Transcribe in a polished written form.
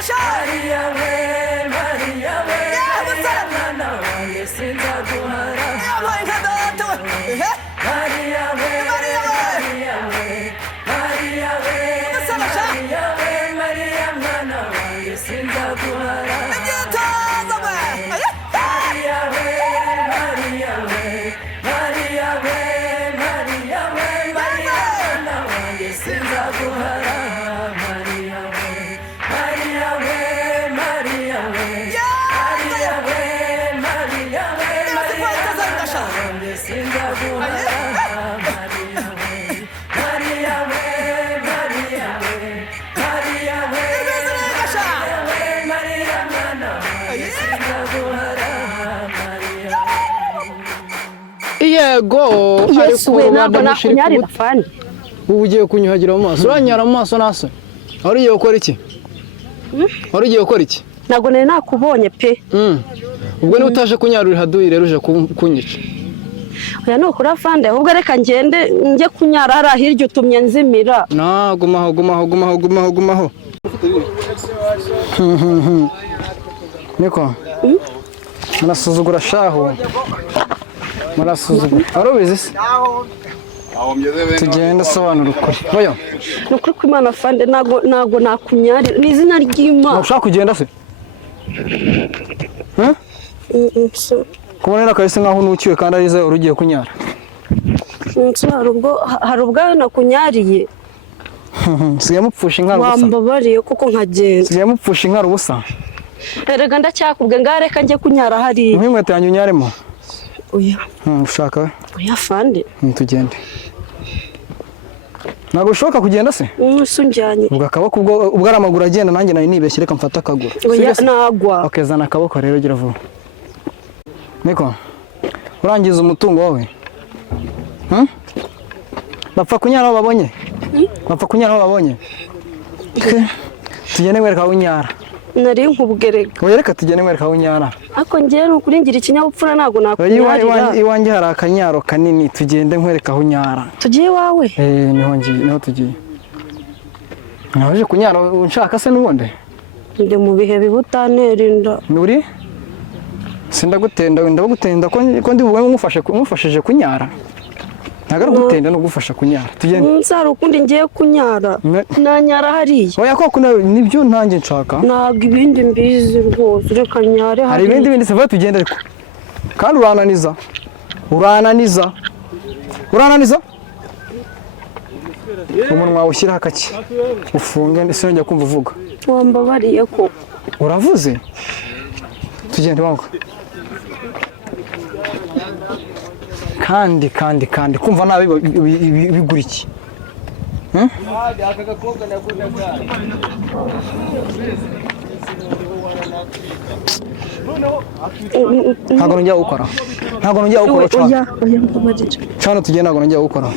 Maria we Maria mwana wanjye sinzaguhara Maria we Maria we Maria we mwana wanjye sinzaguhara Yego Yesu we ntabwo nakunyarira fani ubu ugiye kunyuhagira mu maso uranyara mu maso naso wari ugiye gukora iki wari ugiye gukora iki ntabwo nari nakubonye pe ubwo niba utaje kunyarura haduyi rero uje kunyica oya nukuri afande ahubwo reka ngende njye kunyara hariya hirya utumye nzimira gumaho niko murasuzugura shaho murasuzugura arubizi se tugenda sobanura ukuri boyo nukuri ko Imana afande ntabwo nakunyarira ni izina ry'Imana ushaka kugenda se kubonera kahise nkaho nukiwe kandi arize urugiye kunyara hari ubwo nakunyariye sigaye mupfusha inkara ubusa wambabariye kuko nkagenda sigaye mupfusha inkara ubusa erega ndacyakubwe ngaho reka njye kunyara hariya nk'inkweto yanjye unyaremo oya ushaka oya fande tugende ntabwo ushoboka kugenda se unjyanye ubwo akaboko ubwo ari amaguru agenda nanjye nari nibeshye reka mfate akaguru oya nagwa okay zana akaboko rero gira vuba niko urangiza umutungo wawe bapfa kunyara aho babonye tugende wereka aho unyara nari nkubwereka oya reka tugende wereka aho unyara ariko njyewe nukuri ngira ikinyabupfura ntabwo nakunyarira iwanjye hari akanyaro kanini tugende nkwereka aho unyara tugiye iwawe niho tugiye naje kunyara unshaka se n'ubundi ndi mu bihe bibutanera inda uri ndagutenda ko ndi bube ngufashije kunyara ntabwo ari ugutenda no gufasha kunyara tugende nsara ukundi ngiye kunyara nanyara hariya oya koko nibyo ntanjye nshaka ntabwo ibindi mbizi rwose reka nyare hari ibindi se tugende ariko kandi urananiza umunwa ushyiraho akaki ufunge sinongera kumva uvuga wambabariye ko uravuze tugende wangu kandi kumva nabi bigura iki ntabwo nongera gukora oya mbabarira cyane tugende ntabwo nongera gukora